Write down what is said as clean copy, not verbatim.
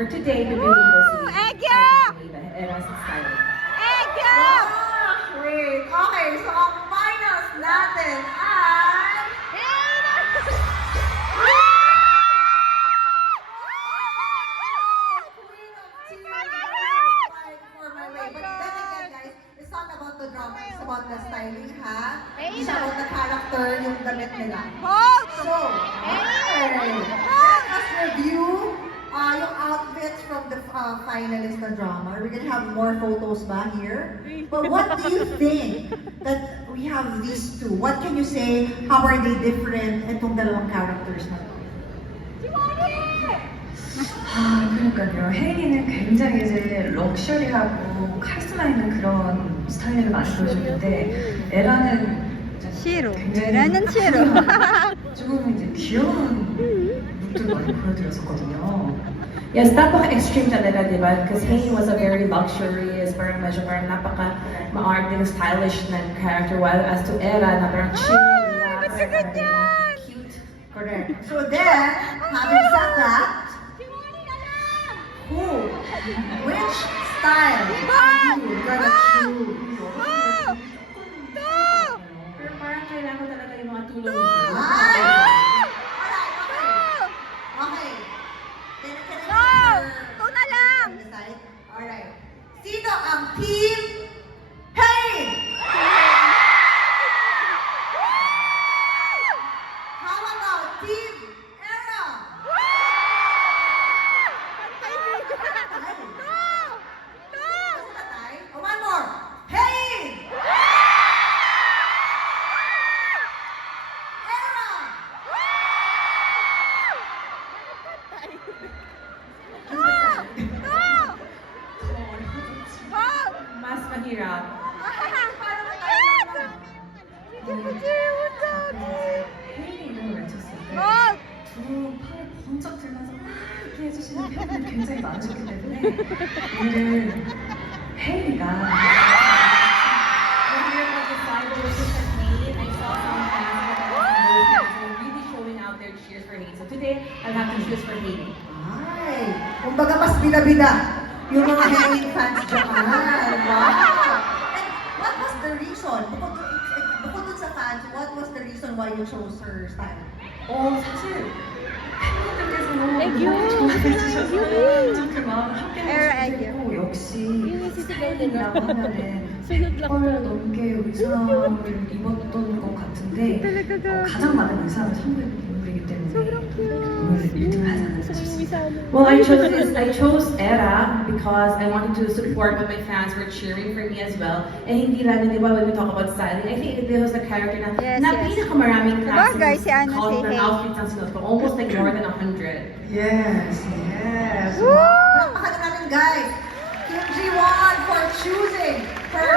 for today, bibigyan ko si Egyo! Era's style. Egyo! Wait, okay, so ang finals natin ay... Queen of Tears, fight for my way. But then again, guys, it's not about the drama, it's about the styling, ha? It's about the character, yung damit nila. Hold! So, okay. Let us review yung outfits from the finalists na drama. We're gonna have more photos ba here? But what do you think that we have these two? What can you say? How are they different? Itong dalawang characters na to. 그러니까요. 혜인이는 굉장히 이제 럭셔리하고 카리스마 있는 그런 스타일을 많이 보여줬는데 에라는 시로. 굉장히 에라는 시로. 조금 이제 귀여운 룩들 많이 보여드렸었거든요. Yes, napaka-extreme talaga, di ba? Because Hain was a very luxurious, parang medyo parang napaka-maarting, stylish na character, while as to Era, na parang chill, relaxed, ganyan? cute. Correct. So then, having said that, who, which style are you gonna choose? Pero parang kailangan ko talaga yung mga tulong niya. Ay! Alright, okay. Okay. Then, can I Go! Ito na lang! decide? Alright. Sino ang team Hey! How about team Era? Oh, one more. Hey! Era! Mas mahirap. 혜인이 이름을 외쳤을 때 hold! 두 팔을 번쩍 들면서 막 이렇게 해주시는 팬들이 굉장히 많으셨기 때문에 오늘 혜인이가 When we were at the side, there was just like Hain. I saw some fans that were really showing out their cheers for Hain. So today, I'll have to choose for Hain. Ay, kumbaga mas bida-bida yung mga Henry fans dyan. Wow! And what was the reason? Bukod dun sa fans, what was the reason why you chose her style? 사실 팬분들께서 애교. 너무 좋아해주셔서 애교. 좀 그 마음을 함께 애라 해주시고 역시 스타일이라고 하면은 sunod lang 헐 넘게 의상을 입었던 것 같은데 가장 많은 의상을 선보이는 인물이기 때문에 오늘 1등을 하지 않았나 싶습니다. Well, I chose Era because I wanted to support what my fans were cheering for me as well. And hindi lang, di ba, when we talk about styling, I think this was a character na Yes, na yes. pinakamaraming Sabagay, classes si ano, called si ng Hain. outfits ang sinuot ko. Almost like more than 100. Yes, yes. Napakaganda natin, guys. Kim Ji-won for choosing her